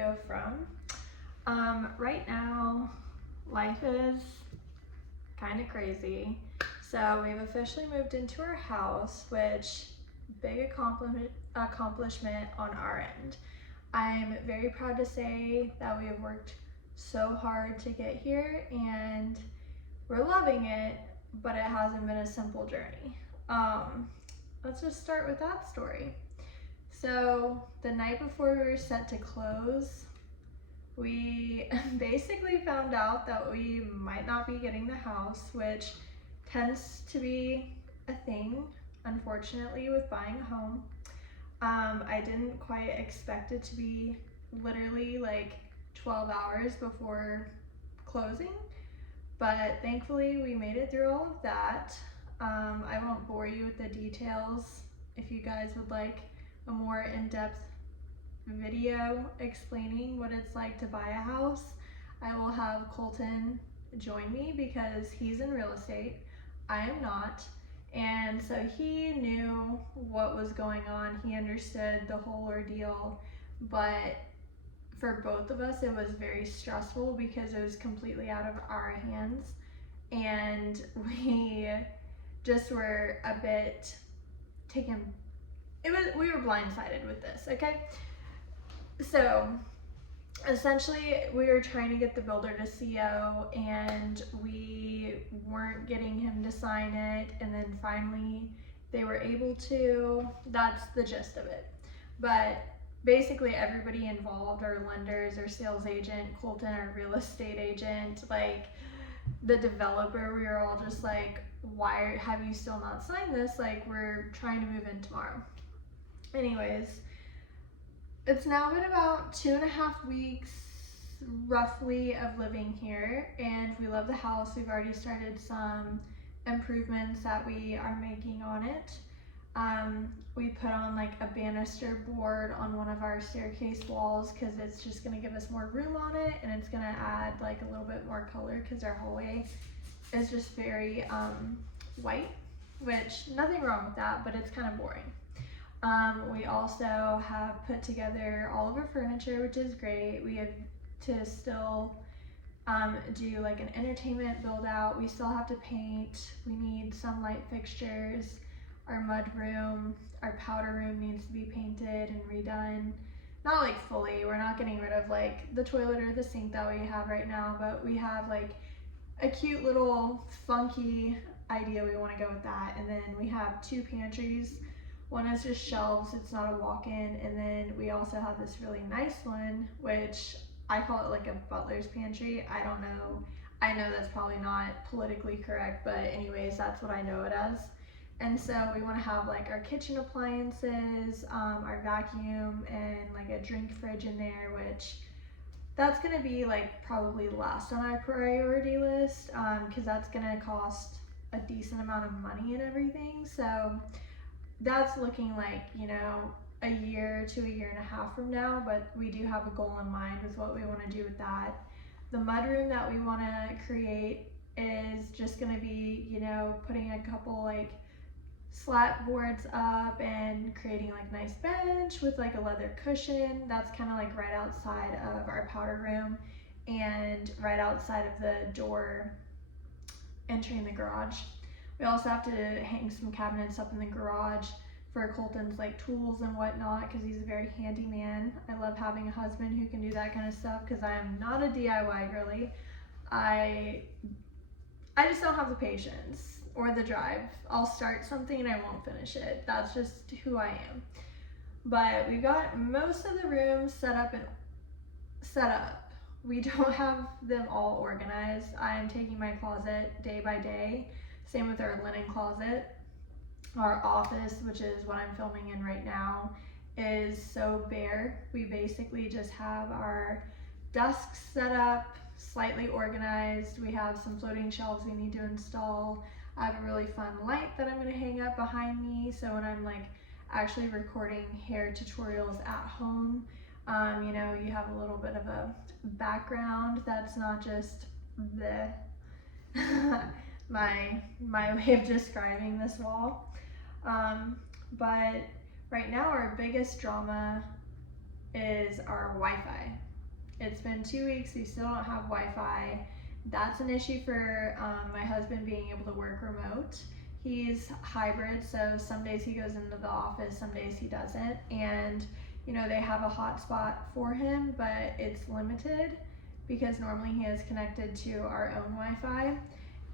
video from. Right now, life is kind of crazy. So we've officially moved into our house, which big accomplishment on our end. I'm very proud to say that we have worked so hard to get here and we're loving it, but it hasn't been a simple journey. Let's just start with that story. So the night before we were set to close, we basically found out that we might not be getting the house, which tends to be a thing, unfortunately, with buying a home. I didn't quite expect it to be literally like 12 hours before closing, but thankfully we made it through all of that. I won't bore you with the details. If you guys would like a more in-depth video explaining what it's like to buy a house, I will have Colton join me because he's in real estate. I am not. And so he knew what was going on. He understood the whole ordeal, but for both of us it was very stressful because it was completely out of our hands and we just were a bit we were blindsided with this, okay? So essentially we were trying to get the builder to CO and we weren't getting him to sign it, and then finally they were able to. That's the gist of it. But basically everybody involved, our lenders, our sales agent, Colton, our real estate agent, like the developer, we were all just like, why have you still not signed this? Like, we're trying to move in tomorrow. Anyways, it's now been about 2.5 weeks roughly of living here, and we love the house. We've already started some improvements that we are making on it. We put on like a banister board on one of our staircase walls because it's just going to give us more room on it, and it's going to add like a little bit more color because our hallway is just very white, which nothing wrong with that, but it's kind of boring. We also have put together all of our furniture, which is great. We have to still do like an entertainment build out. We still have to paint. We need some light fixtures. Our mud room, our powder room needs to be painted and redone. Not like fully, we're not getting rid of like the toilet or the sink that we have right now, but we have like a cute little funky idea we want to go with that. And then we have 2 pantries. One is just shelves, it's not a walk-in, and then we also have this really nice one, which I call it like a butler's pantry. I don't know, I know that's probably not politically correct, but anyways, that's what I know it as. And so we want to have like our kitchen appliances, our vacuum, and like a drink fridge in there, which that's going to be like probably last on our priority list because that's going to cost a decent amount of money and everything. So that's looking like, you know, a year to a year and a half from now, but we do have a goal in mind with what we want to do with that. The mudroom that we want to create is just going to be, you know, putting a couple like slat boards up and creating like nice bench with like a leather cushion. That's kind of like right outside of our powder room and right outside of the door entering the garage. We also have to hang some cabinets up in the garage for Colton's like tools and whatnot because he's a very handy man. I love having a husband who can do that kind of stuff because I am not a DIY girly. I just don't have the patience or the drive. I'll start something and I won't finish it. That's just who I am. But we've got most of the rooms set up. We don't have them all organized. I'm taking my closet day by day. Same with our linen closet. Our office, which is what I'm filming in right now, is so bare. We basically just have our desks set up, slightly organized. We have some floating shelves we need to install. I have a really fun light that I'm going to hang up behind me, so when I'm like actually recording hair tutorials at home, you know, you have a little bit of a background that's not just the my way of describing this wall. But right now our biggest drama is our Wi-Fi. It's been 2 weeks, we still don't have Wi-Fi. That's an issue for my husband being able to work remote. He's hybrid, so some days he goes into the office, some days he doesn't. And you know, they have a hotspot for him, but it's limited because normally he is connected to our own Wi-Fi.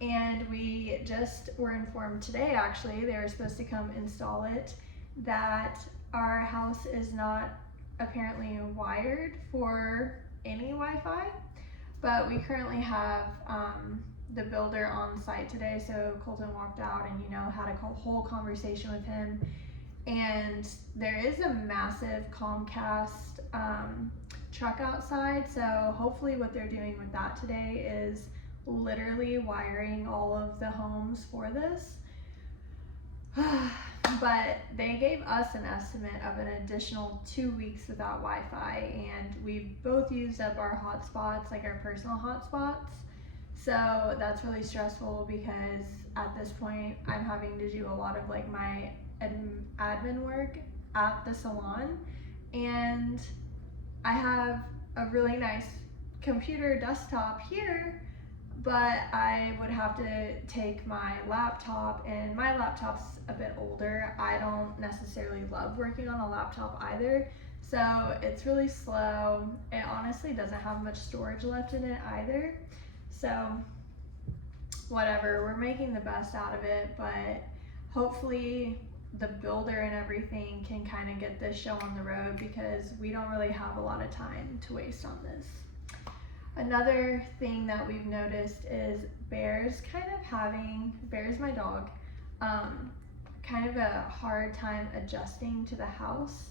And we just were informed today, actually, they were supposed to come install it, that our house is not apparently wired for any Wi-Fi, but we currently have the builder on site today. So Colton walked out and, you know, had a whole conversation with him. And there is a massive Comcast truck outside, so hopefully what they're doing with that today is literally wiring all of the homes for this. But they gave us an estimate of an additional 2 weeks without Wi-Fi, and we've both used up our hotspots, like our personal hotspots. So that's really stressful because at this point I'm having to do a lot of like my admin work at the salon, and I have a really nice computer desktop here, but I would have to take my laptop, and my laptop's a bit older. I don't necessarily love working on a laptop either, so it's really slow. It honestly doesn't have much storage left in it either, so whatever, we're making the best out of it. But hopefully the builder and everything can kind of get this show on the road, because we don't really have a lot of time to waste on this. Another thing that we've noticed is Bear's my dog, kind of a hard time adjusting to the house.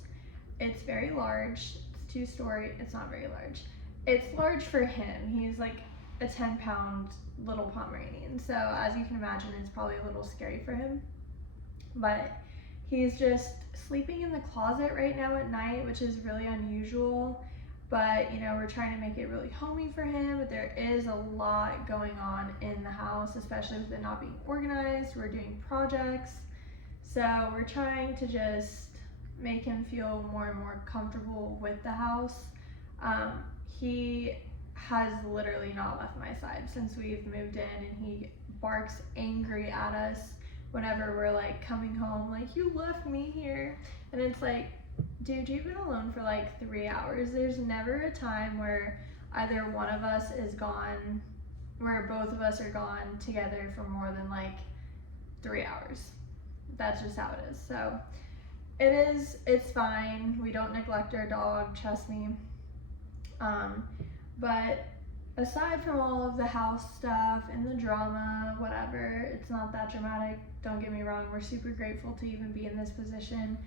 It's very large, it's 2-story, it's not very large. It's large for him, he's like a 10-pound little Pomeranian, so as you can imagine, it's probably a little scary for him. But he's just sleeping in the closet right now at night, which is really unusual. But you know, we're trying to make it really homey for him, but there is a lot going on in the house, especially with it not being organized. We're doing projects, so we're trying to just make him feel more and more comfortable with the house. He has literally not left my side since we've moved in, and he barks angry at us whenever we're like coming home, like, you left me here. And it's like, dude, you've been alone for like 3 hours. There's never a time where either one of us is gone, where both of us are gone together for more than like 3 hours. That's just how it is. So it's fine. We don't neglect our dog, trust me. But aside from all of the house stuff and the drama, whatever, it's not that dramatic. Don't get me wrong, we're super grateful to even be in this position.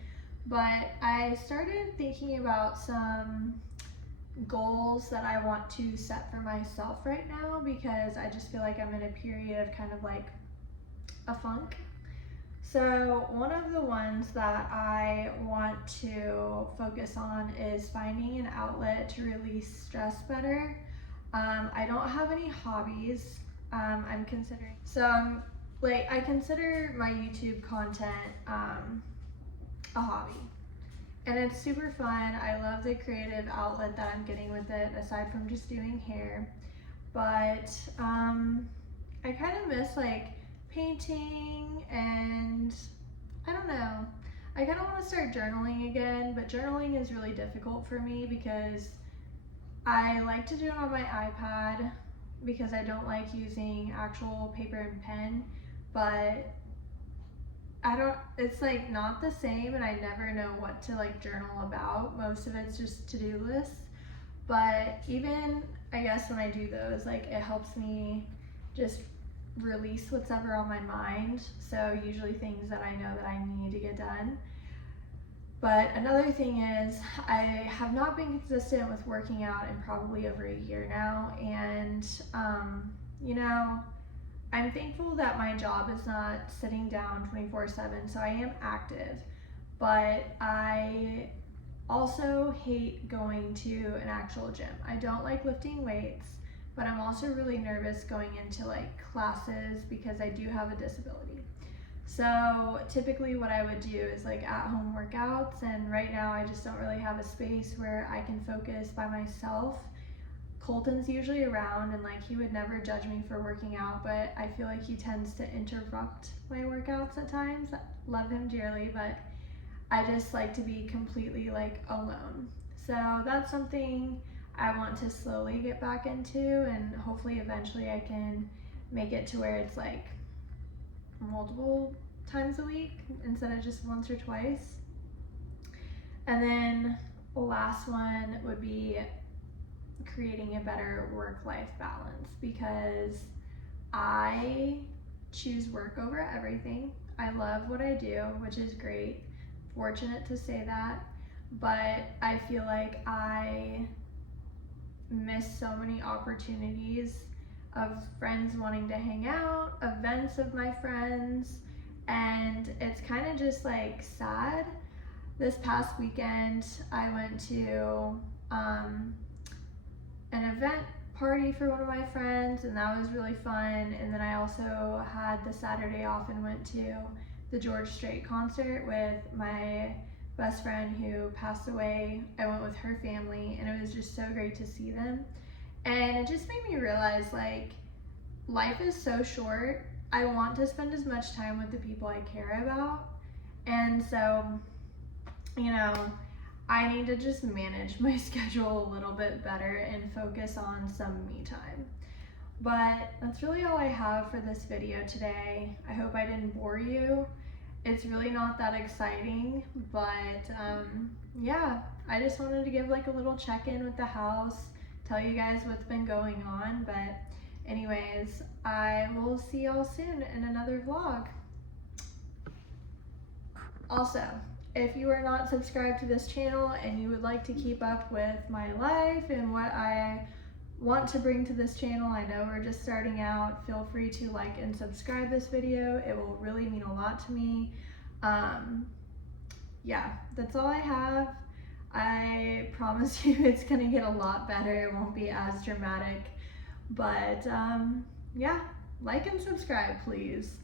But I started thinking about some goals that I want to set for myself right now, because I just feel like I'm in a period of kind of like a funk. So one of the ones that I want to focus on is finding an outlet to release stress better. I don't have any hobbies. I'm considering, I consider my YouTube content a hobby, and it's super fun. I love the creative outlet that I'm getting with it, aside from just doing hair. But I kind of miss like painting, and I don't know, I kind of want to start journaling again, but journaling is really difficult for me because I like to do it on my iPad because I don't like using actual paper and pen, but it's like not the same, and I never know what to like journal about. Most of it's just to-do lists, but even I guess when I do those, like, it helps me just release what's ever on my mind. So usually things that I know that I need to get done. But another thing is, I have not been consistent with working out in probably over a year now, and you know, I'm thankful that my job is not sitting down 24/7, so I am active, but I also hate going to an actual gym. I don't like lifting weights, but I'm also really nervous going into like classes because I do have a disability. So typically what I would do is like at-home workouts, and right now I just don't really have a space where I can focus by myself Colton's usually around, and like he would never judge me for working out, but I feel like he tends to interrupt my workouts at times. I love him dearly, but I just like to be completely like alone. So that's something I want to slowly get back into, and hopefully eventually I can make it to where it's like multiple times a week instead of just once or twice. And then the last one would be creating a better work-life balance, because I choose work over everything. I love what I do, which is great. Fortunate to say that, but I feel like I miss so many opportunities of friends wanting to hang out, events of my friends, and it's kind of just like sad. This past weekend I went to an event party for one of my friends, and that was really fun. And then I also had the Saturday off and went to the George Strait concert with my best friend who passed away. I went with her family, and it was just so great to see them. And it just made me realize, like, life is so short. I want to spend as much time with the people I care about. And so, you know, I need to just manage my schedule a little bit better and focus on some me time. But that's really all I have for this video today. I hope I didn't bore you. It's really not that exciting, but yeah, I just wanted to give like a little check-in with the house, tell you guys what's been going on. But anyways, I will see y'all soon in another vlog. Also, if you are not subscribed to this channel and you would like to keep up with my life and what I want to bring to this channel, I know we're just starting out, feel free to like and subscribe this video. It will really mean a lot to me. Yeah, that's all I have. I promise you it's gonna get a lot better. It won't be as dramatic, but yeah, like and subscribe, please.